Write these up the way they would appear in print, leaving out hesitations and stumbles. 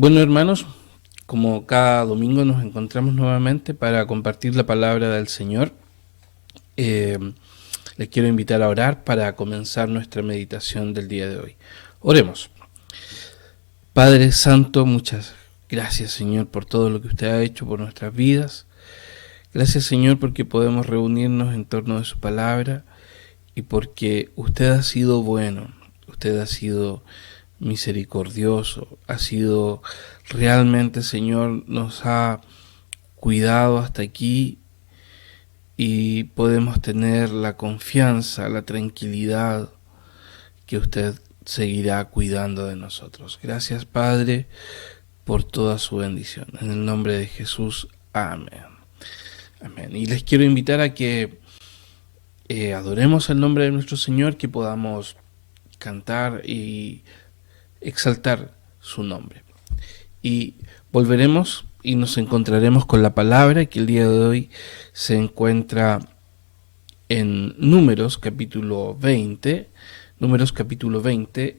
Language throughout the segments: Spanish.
Bueno, hermanos, como cada domingo nos encontramos nuevamente para compartir la palabra del Señor, eh, les quiero invitar a orar para comenzar nuestra meditación del día de hoy. Oremos. Padre Santo, muchas gracias, Señor, por todo lo que usted ha hecho por nuestras vidas. Gracias, Señor, porque podemos reunirnos en torno de su palabra y porque usted ha sido bueno, usted ha sido misericordioso, ha sido realmente, Señor, nos ha cuidado hasta aquí y podemos tener la confianza, la tranquilidad que usted seguirá cuidando de nosotros. Gracias, Padre, por toda su bendición. En el nombre de Jesús, amén. Amén. Y les quiero invitar a que adoremos el nombre de nuestro Señor, que podamos cantar y exaltar su nombre. Y volveremos y nos encontraremos con la palabra que el día de hoy se encuentra en Números capítulo 20. Números capítulo 20.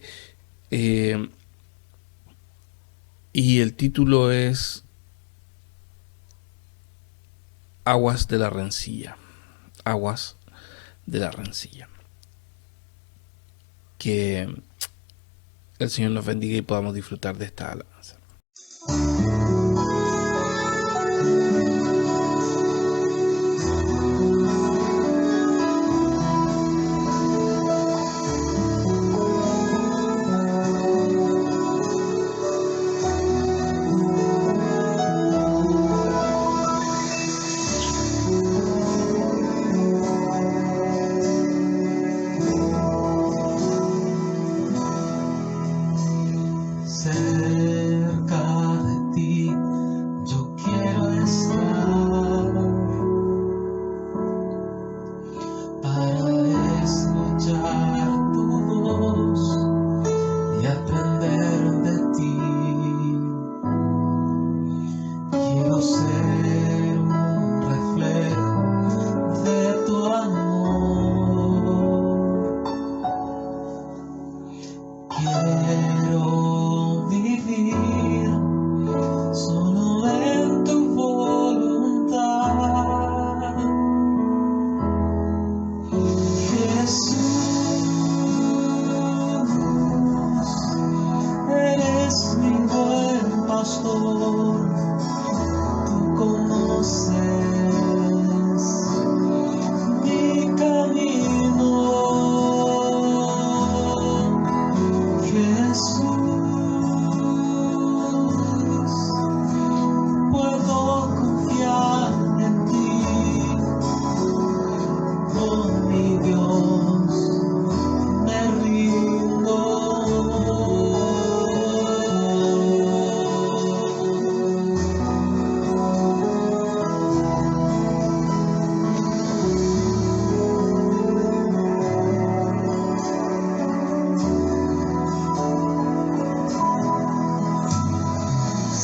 Y el título es Aguas de la Rencilla. Aguas de la Rencilla. Que el Señor nos bendiga y podamos disfrutar de esta alabanza.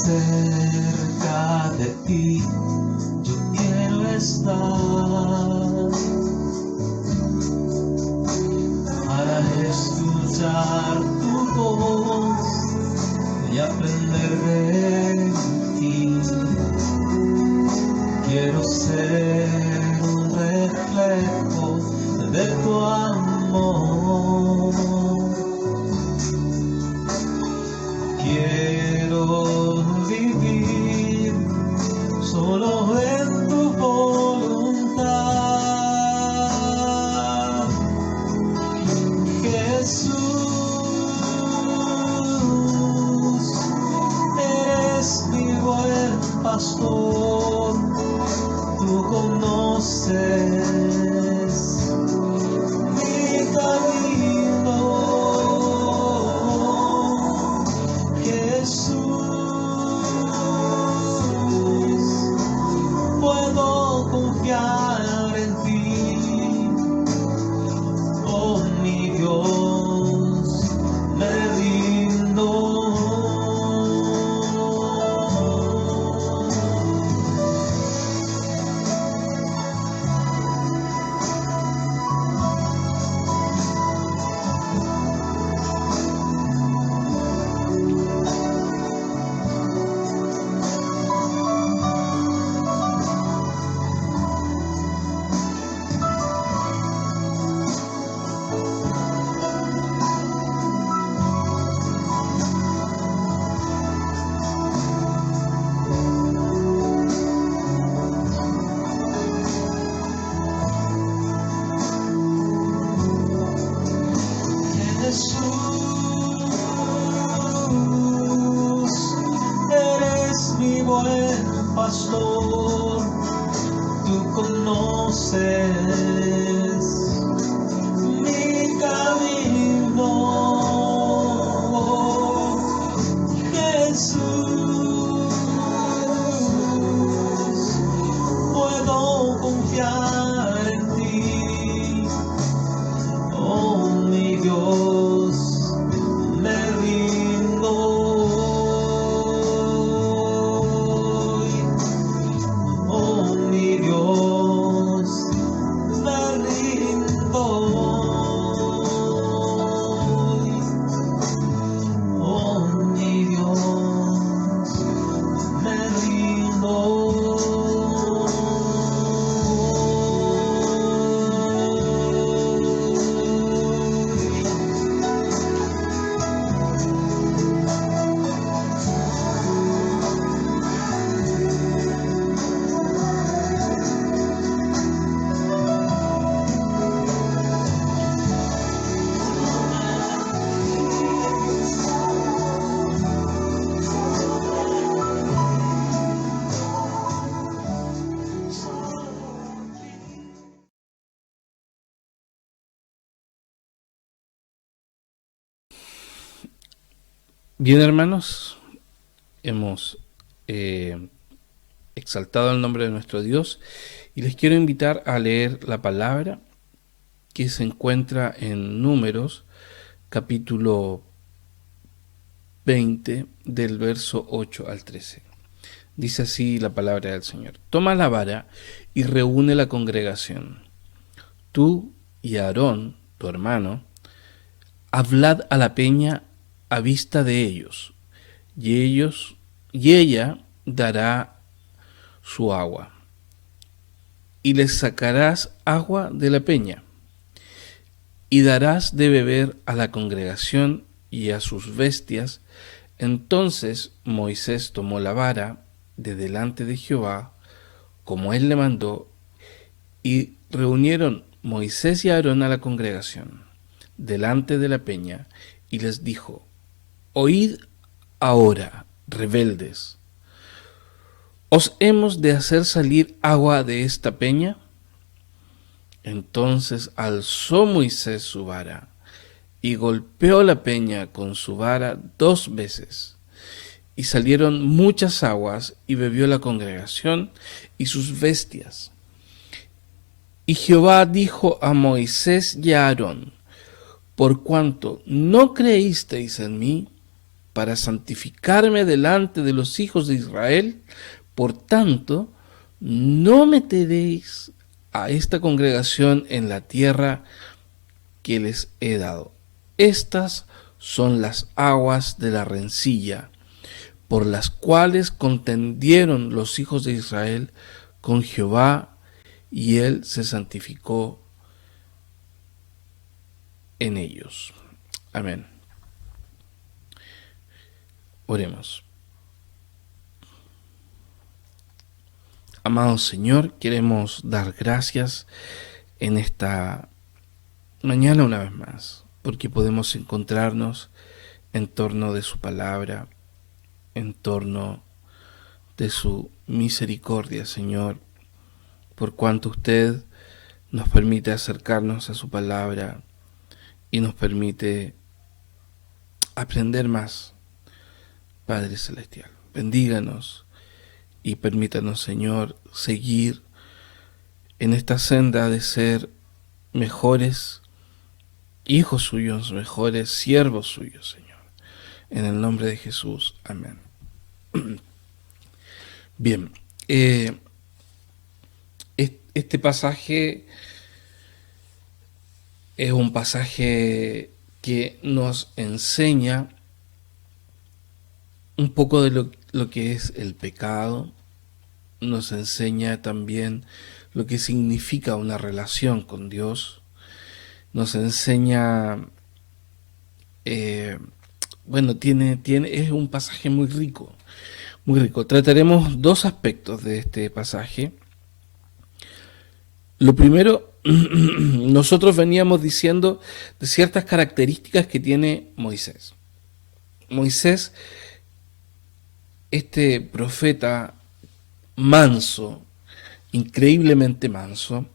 Cerca de ti yo quiero estar para escuchar tu voz y aprender de ti. Quiero ser un reflejo de tu amor. Quiero vivir solo en tu voluntad, Jesús. Eres mi buen pastor, tú conoces mi camino. pastor, tú conoces mi camino, Jesús. Puedo confiar en ti, oh mi Dios, me rindo. Oh mi Dios, me rindo. Oh mi Dios, me rindo. Bien, hermanos, hemos exaltado el nombre de nuestro Dios y les quiero invitar a leer la palabra que se encuentra en Números, capítulo 20, del verso 8 al 13. Dice así la palabra del Señor: Toma la vara y reúne la congregación. Tú y Aarón, tu hermano, hablad a la peña a vista de ellos, y ella dará su agua, y les sacarás agua de la peña, y darás de beber a la congregación y a sus bestias. Entonces Moisés tomó la vara de delante de Jehová, como él le mandó, y reunieron Moisés y Aarón a la congregación delante de la peña, y les dijo: Oíd ahora, rebeldes, ¿os hemos de hacer salir agua de esta peña? Entonces alzó Moisés su vara y golpeó la peña con su vara 2 veces, y salieron muchas aguas, y bebió la congregación y sus bestias. Y Jehová dijo a Moisés y a Aarón: Por cuanto no creísteis en mí, para santificarme delante de los hijos de Israel, por tanto, no meteréis a esta congregación en la tierra que les he dado. Estas son las aguas de la rencilla, por las cuales contendieron los hijos de Israel con Jehová, y él se santificó en ellos. Amén. Oremos. Amado Señor, queremos dar gracias en esta mañana una vez más, porque podemos encontrarnos en torno de su palabra, en torno de su misericordia, Señor, por cuanto usted nos permite acercarnos a su palabra y nos permite aprender más. Padre Celestial, bendíganos y permítanos, Señor, seguir en esta senda de ser mejores hijos suyos, mejores siervos suyos, Señor. En el nombre de Jesús. Amén. Bien, este pasaje es un pasaje que nos enseña un poco de lo que es el pecado, nos enseña también lo que significa una relación con Dios, nos enseña, es un pasaje muy rico, muy rico. Trataremos 2 aspectos de este pasaje. Lo primero, nosotros veníamos diciendo de ciertas características que tiene Moisés. Moisés, este profeta manso, increíblemente manso,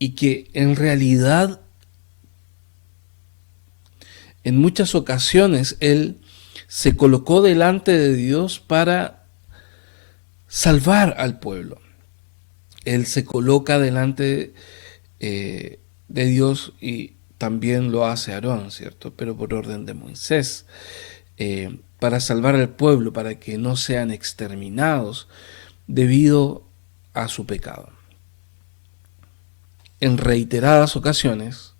y que en realidad en muchas ocasiones él se colocó delante de Dios para salvar al pueblo. Él se coloca delante de Dios y también lo hace Aarón, ¿cierto? Pero por orden de Moisés, para salvar al pueblo, para que no sean exterminados debido a su pecado. En reiteradas ocasiones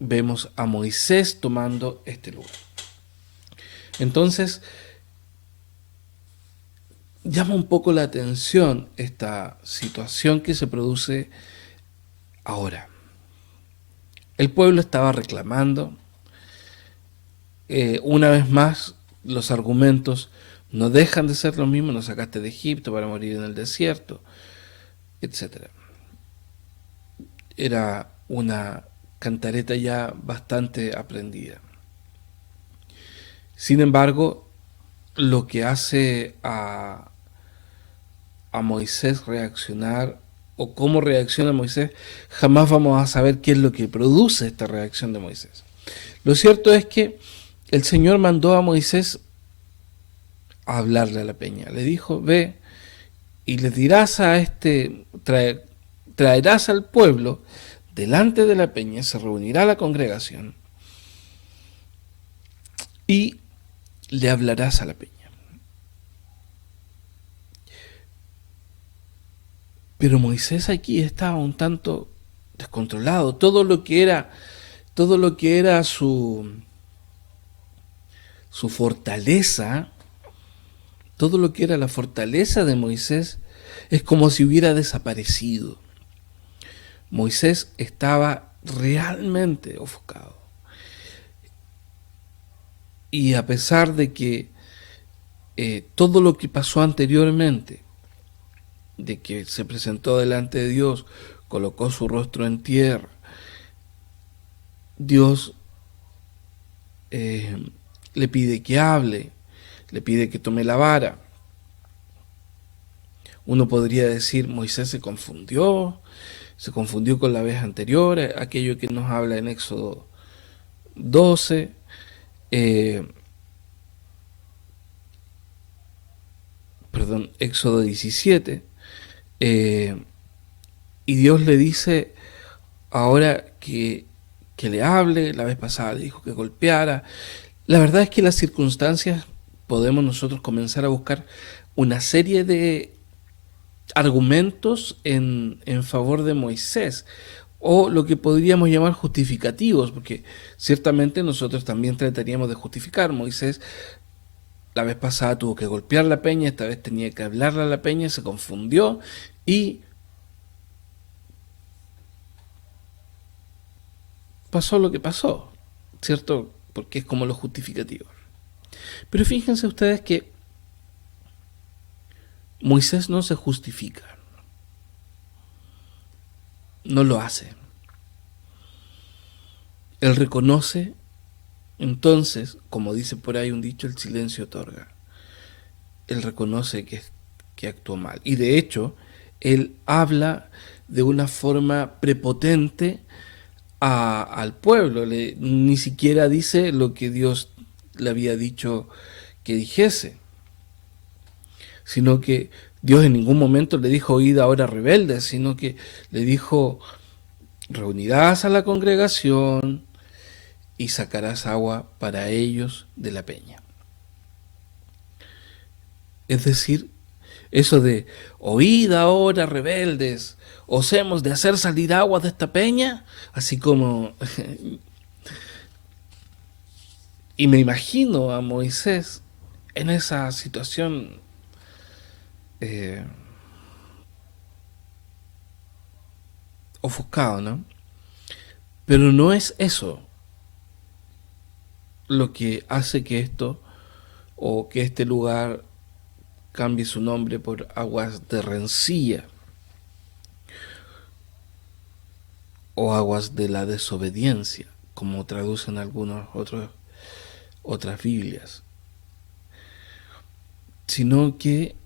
vemos a Moisés tomando este lugar. Entonces, llama un poco la atención esta situación que se produce ahora. El pueblo estaba reclamando, una vez más los argumentos no dejan de ser lo mismo: nos sacaste de Egipto para morir en el desierto, etcétera. Era una cantareta ya bastante aprendida. Sin embargo, lo que hace a Moisés reaccionar, o cómo reacciona Moisés, jamás vamos a saber qué es lo que produce esta reacción de Moisés. Lo cierto es que el Señor mandó a Moisés a hablarle a la peña. Le dijo: ve y le dirás a traerás al pueblo delante de la peña, se reunirá la congregación y le hablarás a la peña. Pero Moisés aquí estaba un tanto descontrolado. Todo lo que era su fortaleza, todo lo que era la fortaleza de Moisés, es como si hubiera desaparecido. Moisés estaba realmente ofuscado. Y a pesar de que todo lo que pasó anteriormente, de que se presentó delante de Dios, colocó su rostro en tierra, Dios le pide que hable, le pide que tome la vara. Uno podría decir: Moisés se confundió con la vez anterior, aquello que nos habla en Éxodo 12, Éxodo 17, y Dios le dice ahora que le hable. La vez pasada le dijo que golpeara. La verdad es que las circunstancias, podemos nosotros comenzar a buscar una serie de argumentos en favor de Moisés, o lo que podríamos llamar justificativos, porque ciertamente nosotros también trataríamos de justificar. Moisés la vez pasada tuvo que golpear la peña, esta vez tenía que hablarle a la peña, se confundió y pasó lo que pasó, ¿cierto? Porque es como lo justificativo. Pero fíjense ustedes que Moisés no se justifica, no lo hace. Él reconoce, entonces, como dice por ahí un dicho, el silencio otorga. Él reconoce que actuó mal. Y de hecho, él habla de una forma prepotente al pueblo. Ni siquiera dice lo que Dios le había dicho que dijese, sino que Dios en ningún momento le dijo: oíd ahora rebeldes, sino que le dijo: reunirás a la congregación y sacarás agua para ellos de la peña. Es decir, eso de oíd ahora rebeldes, os hemos de hacer salir agua de esta peña, así como y me imagino a Moisés en esa situación eh, ofuscado, ¿no? Pero no es eso lo que hace que esto, o que este lugar, cambie su nombre por aguas de rencilla o aguas de la desobediencia, como traducen algunos otras Biblias. sino que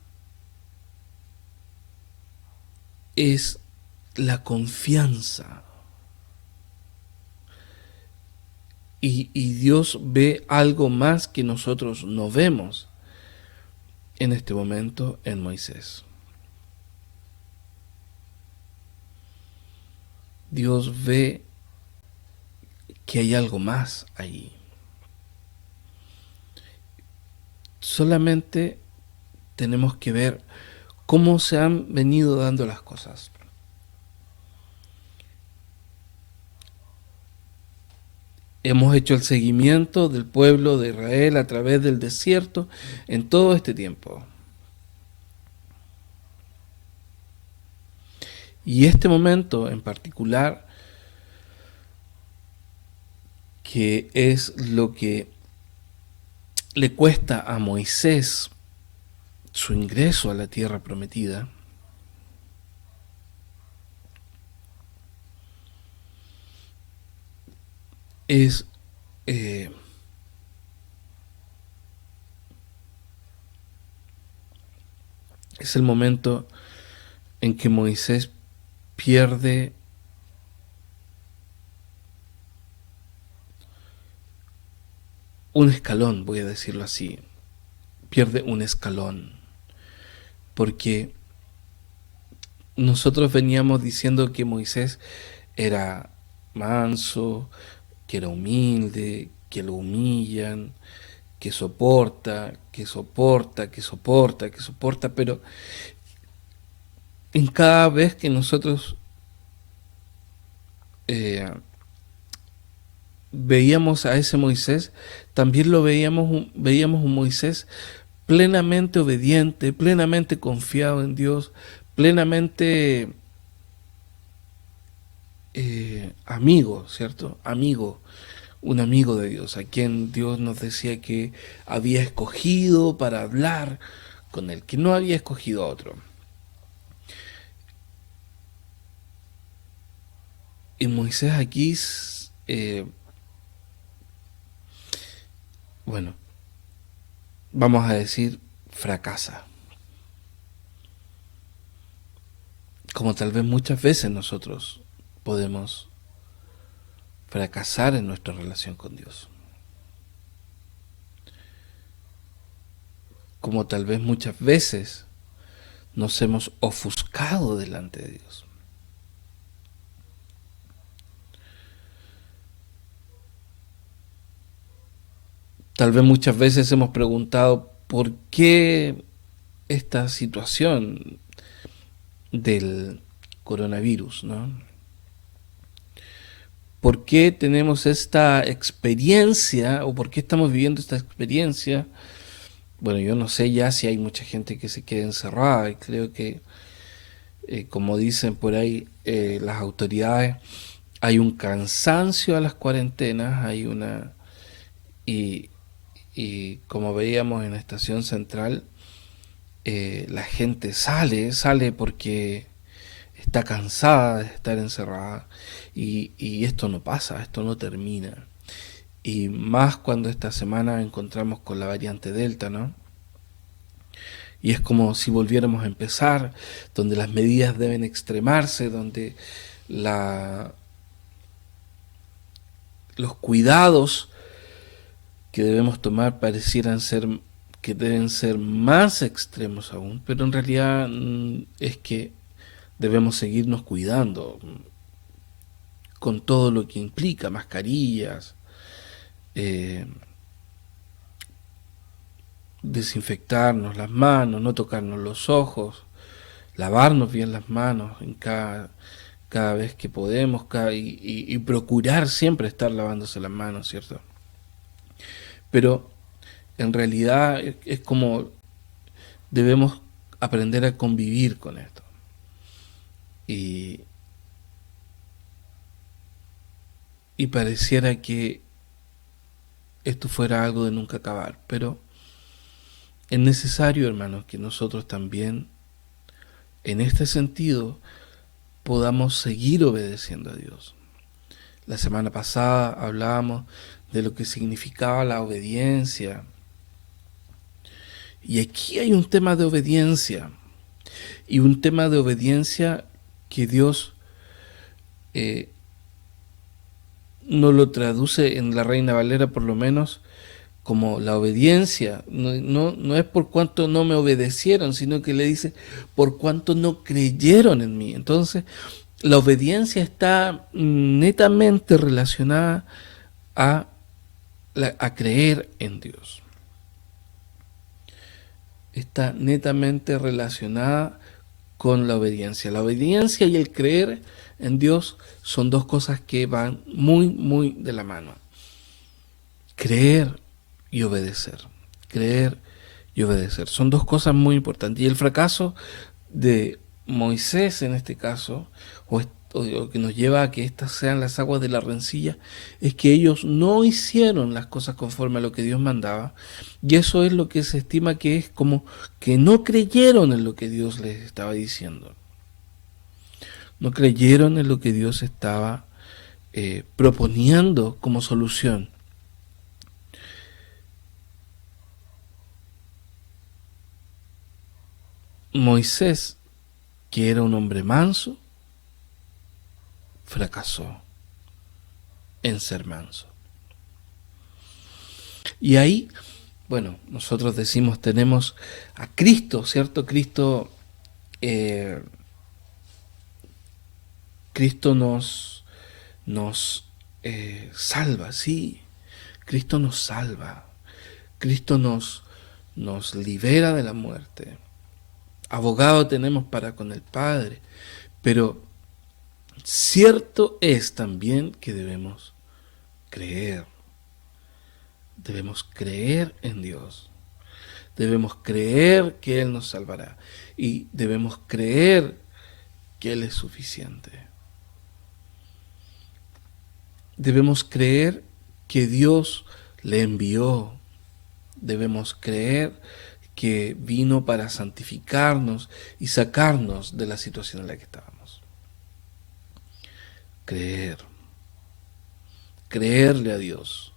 es la confianza. Y Dios ve algo más que nosotros no vemos en este momento en Moisés. Dios ve que hay algo más allí. Solamente tenemos que ver cómo se han venido dando las cosas. Hemos hecho el seguimiento del pueblo de Israel a través del desierto en todo este tiempo. Y este momento en particular, que es lo que le cuesta a Moisés su ingreso a la tierra prometida, es es el momento en que Moisés pierde un escalón, voy a decirlo así, pierde un escalón, porque nosotros veníamos diciendo que Moisés era manso, que era humilde, que lo humillan, que soporta, que soporta, que soporta, que soporta, pero en cada vez que nosotros eh, veíamos a ese Moisés, también lo veíamos un Moisés plenamente obediente, plenamente confiado en Dios, plenamente amigo, ¿cierto? Amigo, un amigo de Dios, a quien Dios nos decía que había escogido para hablar con él, que no había escogido a otro. Y Moisés aquí, bueno, vamos a decir, fracasa. Como tal vez muchas veces nosotros podemos fracasar en nuestra relación con Dios. Como tal vez muchas veces nos hemos ofuscado delante de Dios. Tal vez muchas veces hemos preguntado por qué esta situación del coronavirus, ¿no? ¿Por qué tenemos esta experiencia o por qué estamos viviendo esta experiencia? Bueno, yo no sé ya si hay mucha gente que se queda encerrada y creo que, como dicen por ahí las autoridades, hay un cansancio a las cuarentenas, hay una... Y, y como veíamos en la estación central, la gente sale porque está cansada de estar encerrada y esto no pasa, esto no termina. Y más cuando esta semana encontramos con la variante Delta, ¿no? Y es como si volviéramos a empezar, donde las medidas deben extremarse, donde la, los cuidados que debemos tomar parecieran ser que deben ser más extremos aún, pero en realidad es que debemos seguirnos cuidando con todo lo que implica, mascarillas, eh, desinfectarnos las manos, no tocarnos los ojos, lavarnos bien las manos en cada vez que podemos y procurar siempre estar lavándose las manos, ¿cierto? Pero en realidad es como debemos aprender a convivir con esto. Y, y pareciera que esto fuera algo de nunca acabar, pero es necesario, hermanos, que nosotros también, en este sentido, podamos seguir obedeciendo a Dios. La semana pasada hablábamos de lo que significaba la obediencia Y aquí hay un tema de obediencia, y un tema de obediencia que Dios eh, no lo traduce en la Reina Valera por lo menos como la obediencia. No es por cuanto no me obedecieron, sino que le dice por cuanto no creyeron en mí. Entonces, la obediencia está netamente relacionada a, a creer en Dios. Está netamente relacionada con la obediencia. La obediencia y el creer en Dios son dos cosas que van muy, muy de la mano. Creer y obedecer. Creer y obedecer. Son dos cosas muy importantes. Y el fracaso de Moisés en este caso, o que nos lleva a que estas sean las aguas de la rencilla, es que ellos no hicieron las cosas conforme a lo que Dios mandaba. Y eso es lo que se estima que es como que no creyeron en lo que Dios les estaba diciendo. No creyeron en lo que Dios estaba proponiendo como solución. Moisés, que era un hombre manso, fracasó en ser manso. Y ahí, bueno, nosotros decimos, tenemos a Cristo, ¿cierto? Eh, Cristo nos salva, sí. Cristo nos salva. Cristo nos libera de la muerte. Abogado tenemos para con el Padre. Pero cierto es también que debemos creer. Debemos creer en Dios. Debemos creer que Él nos salvará. Y debemos creer que Él es suficiente. Debemos creer que Dios le envió. Debemos creer que vino para santificarnos y sacarnos de la situación en la que estábamos. Creer. Creerle a Dios.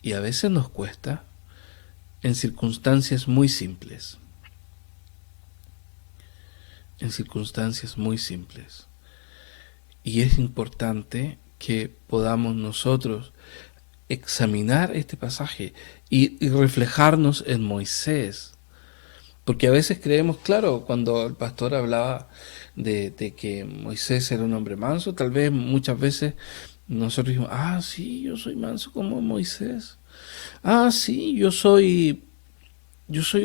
Y a veces nos cuesta en circunstancias muy simples. En circunstancias muy simples. Y es importante que podamos nosotros examinar este pasaje y reflejarnos en Moisés. Porque a veces creemos, claro, cuando el pastor hablaba de que Moisés era un hombre manso, tal vez muchas veces nosotros dijimos, ah, sí, yo soy manso como Moisés. Ah, sí, yo soy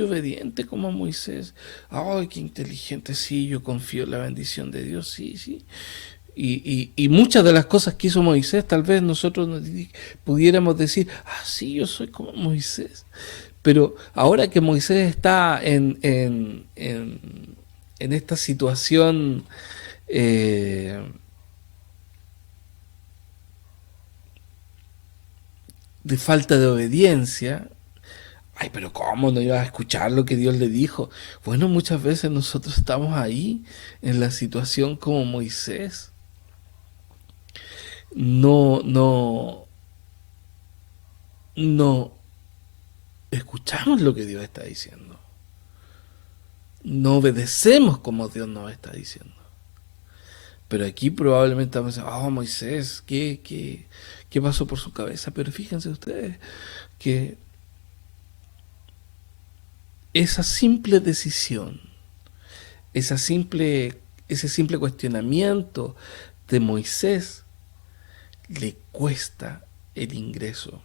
obediente como Moisés. Ay, qué inteligente, sí, yo confío en la bendición de Dios, sí, sí. Y muchas de las cosas que hizo Moisés, tal vez nosotros pudiéramos decir, ah, sí, yo soy como Moisés. Pero ahora que Moisés está en esta situación eh, de falta de obediencia, ay, pero ¿cómo no iba a escuchar lo que Dios le dijo? Bueno, muchas veces nosotros estamos ahí en la situación como Moisés. No, no, no escuchamos lo que Dios está diciendo. No obedecemos como Dios nos está diciendo. Pero aquí probablemente estamos diciendo, oh Moisés, ¿qué pasó por su cabeza? Pero fíjense ustedes que esa simple decisión, esa simple, ese simple cuestionamiento de Moisés le cuesta el ingreso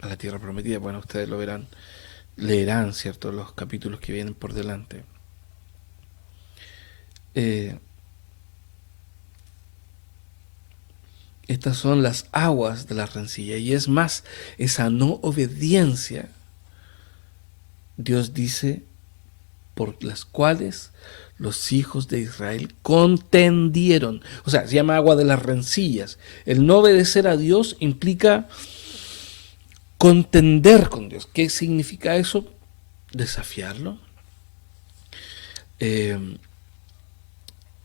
a la tierra prometida. Bueno, ustedes lo verán, leerán, ¿cierto?, los capítulos que vienen por delante. Eh, Estas son las aguas de la rencilla. Y es más, esa no obediencia, Dios dice, por las cuales los hijos de Israel contendieron. O sea, se llama agua de las rencillas. El no obedecer a Dios implica contender con Dios. ¿Qué significa eso? Desafiarlo.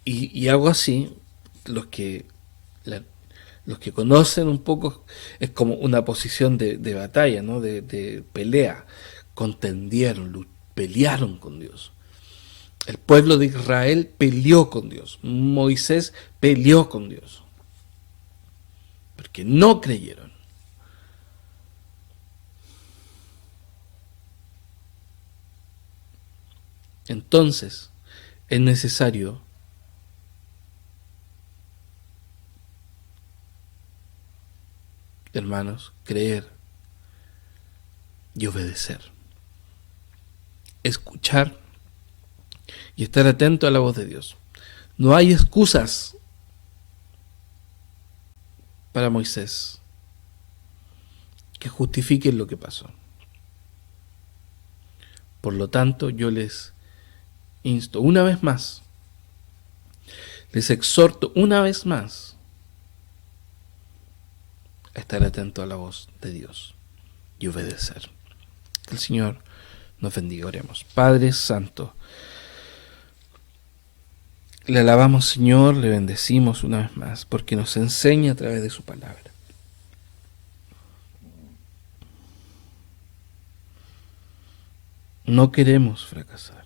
Y algo así, los que la, Los que conocen un poco es como una posición de batalla, ¿no? De pelea. Contendieron, pelearon con Dios. El pueblo de Israel peleó con Dios. Moisés peleó con Dios. Porque no creyeron. Entonces, es necesario hermanos, creer y obedecer. Escuchar y estar atento a la voz de Dios. No hay excusas para Moisés que justifiquen lo que pasó. Por lo tanto, yo les insto una vez más, les exhorto una vez más a estar atento a la voz de Dios y obedecer. Que el Señor nos bendiga. Oremos. Padre Santo, le alabamos, Señor, le bendecimos una vez más, porque nos enseña a través de su palabra. No queremos fracasar.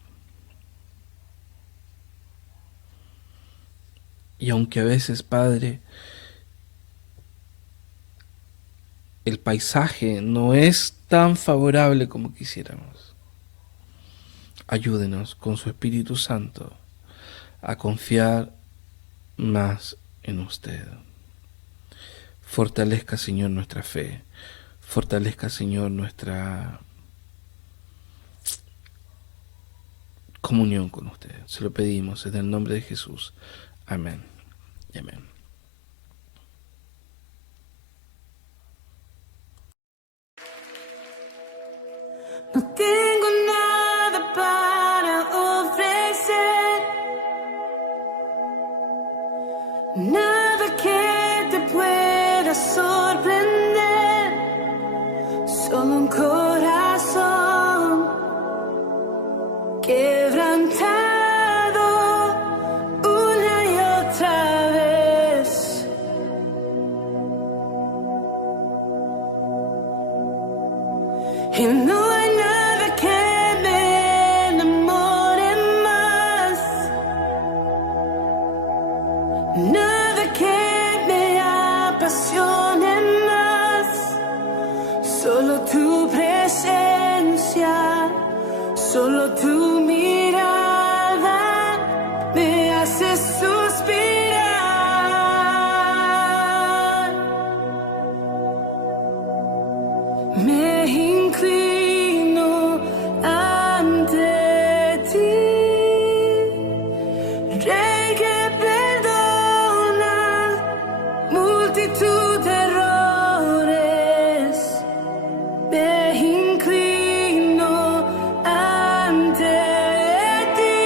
Y aunque a veces, Padre, el paisaje no es tan favorable como quisiéramos, ayúdenos con su Espíritu Santo a confiar más en usted. Fortalezca, Señor, nuestra fe. Fortalezca, Señor, nuestra comunión con usted. Se lo pedimos en el nombre de Jesús. Amén. Amén. No tengo nada para ofrecer, nada que te pueda sorprender, solo un corazón quebrantado una y otra vez. Y no hay nada que me enamore más, nada que me apasione más, solo tu presencia, solo tu mirada me hace suspirar. Me inclino ante ti, Rey que perdona multitud de errores. Me inclino ante ti.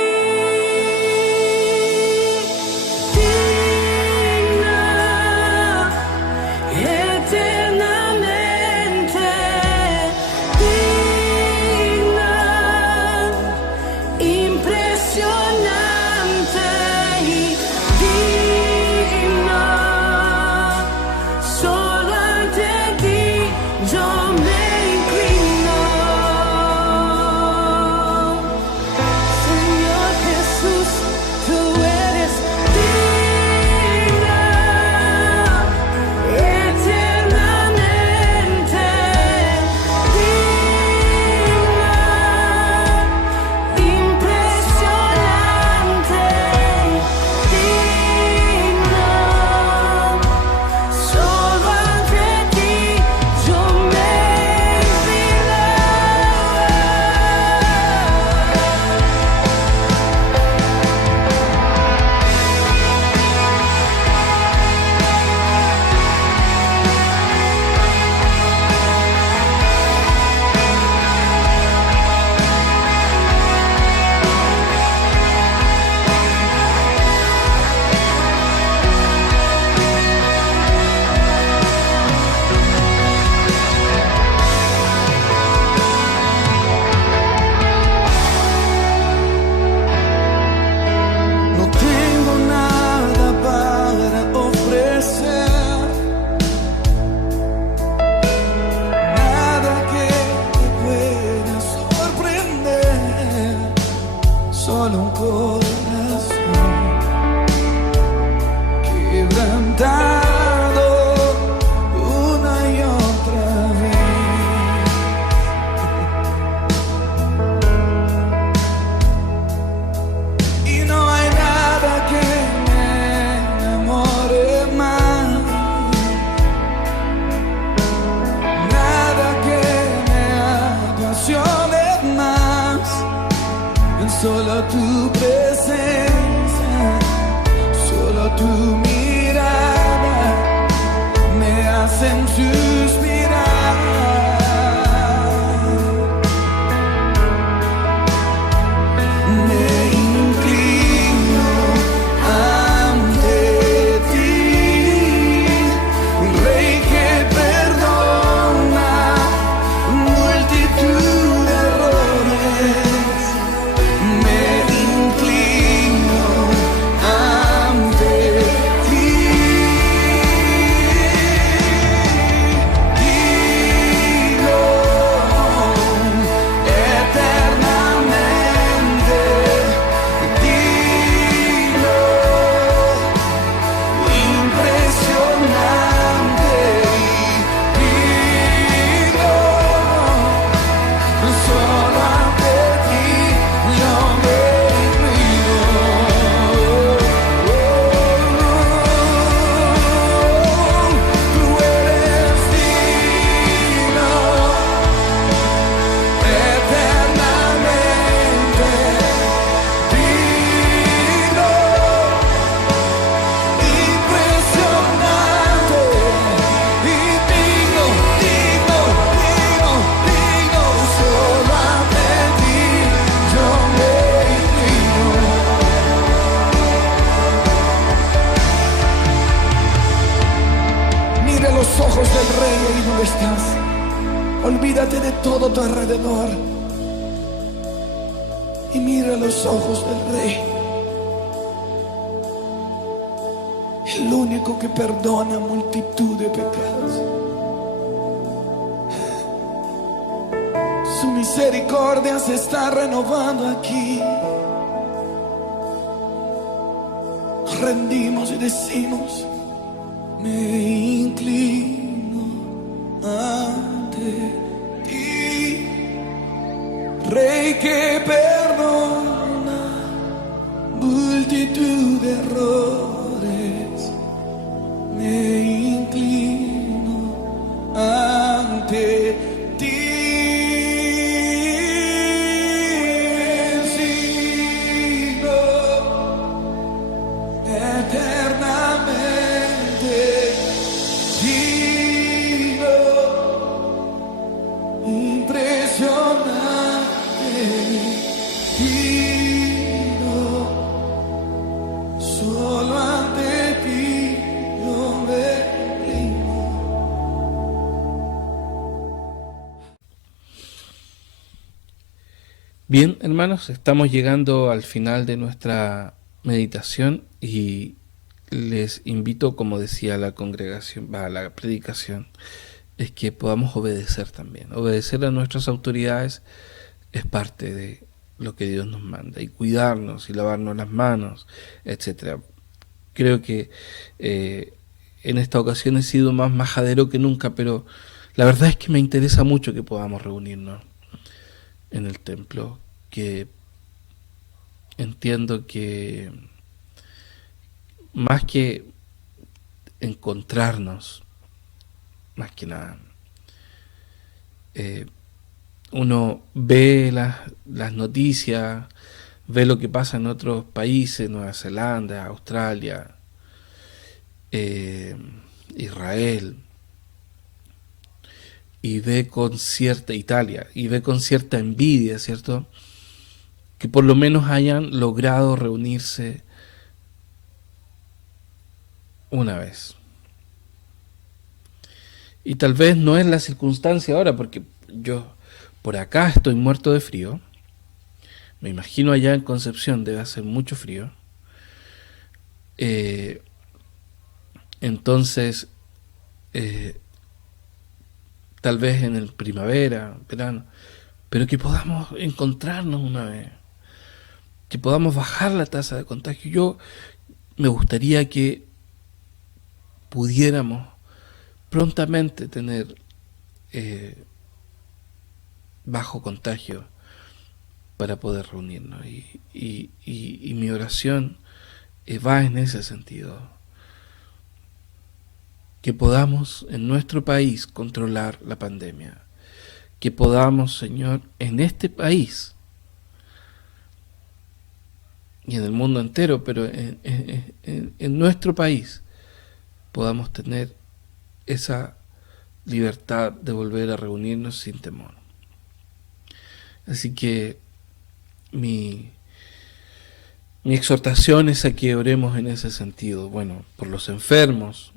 estás. Olvídate de todo tu alrededor y mira los ojos del Rey, el único que perdona multitud de pecados. Su misericordia se está renovando aquí. Nos rendimos y decimos: me inclino ante ti, Rey que perdona multitud de errores. Me inclino ante ti. Bien, hermanos, estamos llegando al final de nuestra meditación y les invito, como decía la congregación, la predicación, es que podamos obedecer también. Obedecer a nuestras autoridades es parte de lo que Dios nos manda, y cuidarnos y lavarnos las manos, etcétera. Creo que en esta ocasión he sido más majadero que nunca, pero la verdad es que me interesa mucho que podamos reunirnos en el templo, que entiendo que más que encontrarnos, más que nada, uno ve las noticias, ve lo que pasa en otros países, Nueva Zelanda, Australia, Israel, y ve con cierta Italia, y ve con cierta envidia, ¿cierto?, que por lo menos hayan logrado reunirse una vez. Y tal vez no es la circunstancia ahora, porque yo por acá estoy muerto de frío. Me imagino allá en Concepción debe hacer mucho frío. Entonces, tal vez en el primavera, verano, pero que podamos encontrarnos una vez, que podamos bajar la tasa de contagio. Yo me gustaría que pudiéramos prontamente tener bajo contagio para poder reunirnos, y mi oración va en ese sentido, que podamos en nuestro país controlar la pandemia, que podamos, Señor, en este país y en el mundo entero, pero en nuestro país podamos tener esa libertad de volver a reunirnos sin temor. Así que mi exhortación es a que oremos en ese sentido, bueno, por los enfermos,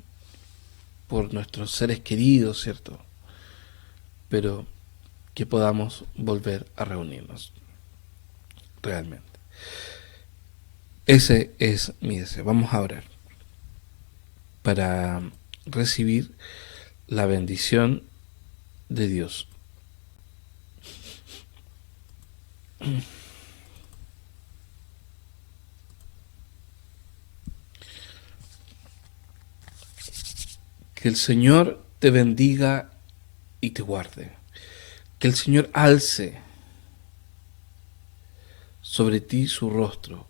por nuestros seres queridos, ¿cierto?, pero que podamos volver a reunirnos realmente. Ese es mi deseo. Vamos a orar para recibir la bendición de Dios. Que el Señor te bendiga y te guarde. Que el Señor alce sobre ti su rostro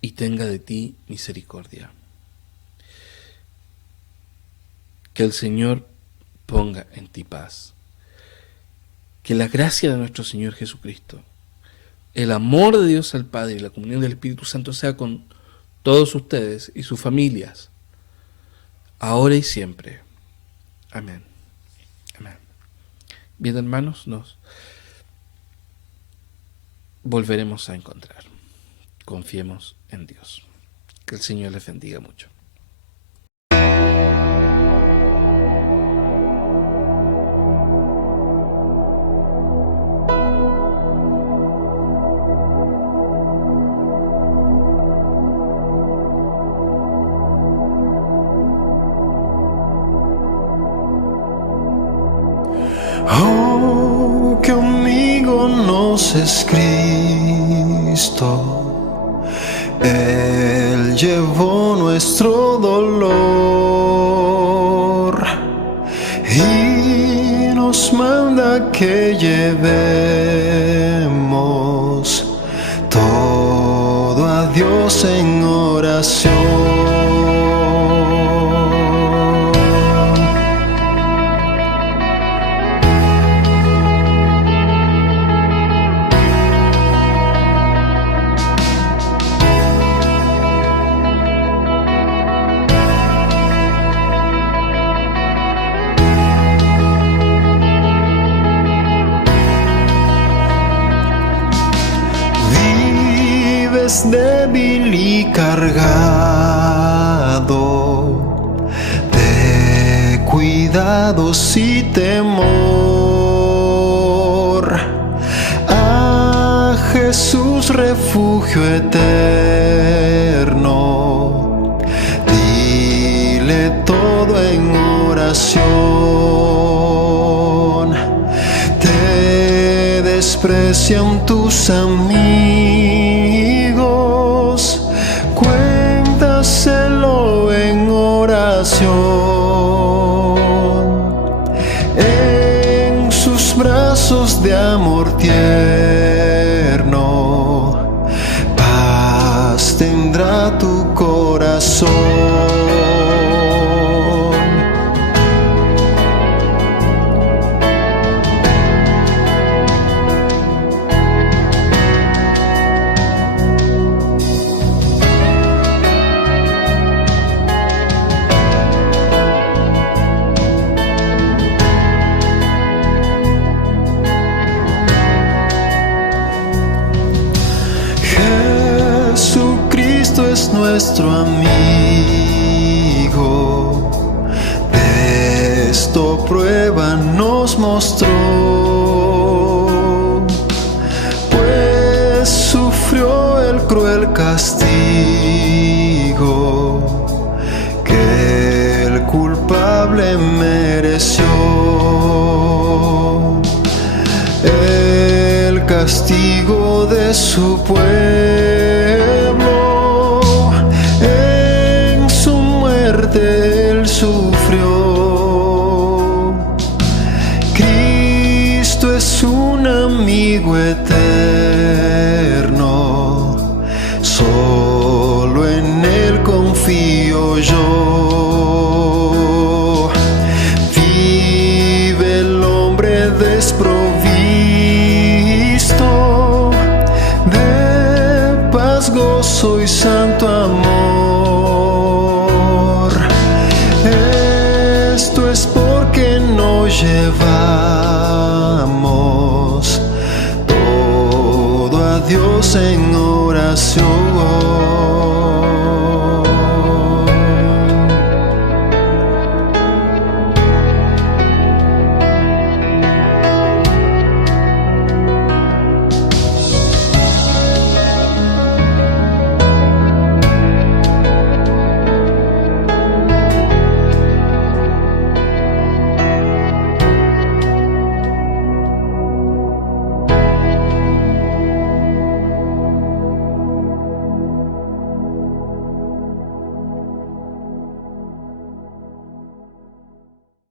y tenga de ti misericordia. Que el Señor ponga en ti paz. Que la gracia de nuestro Señor Jesucristo, el amor de Dios al Padre y la comunión del Espíritu Santo sea con todos ustedes y sus familias, ahora y siempre. Amén. Amén. Bien, hermanos, nos volveremos a encontrar. Confiemos en Dios. Que el Señor les bendiga mucho. Oh, que amigo nos es Cristo. Él llevó nuestro dolor y nos manda que llevemos todo a Dios en oración. Débil y cargado de cuidados y temor, a Jesús refugio eterno, dile todo en oración. Te desprecian tus amigos, cuéntaselo en oración. En sus brazos de amor tierno, paz tendrá tu corazón. Jesucristo es nuestro amigo, de esto prueba nos mostró, pues sufrió el cruel castigo que el culpable mereció. El castigo de su pueblo, en su muerte él sufrió. Cristo es un amigo eterno, solo en él confío yo. Vive el hombre desprovisto de paz, gozo y santo amor. Esto es porque nos llevamos todo a Dios en oración.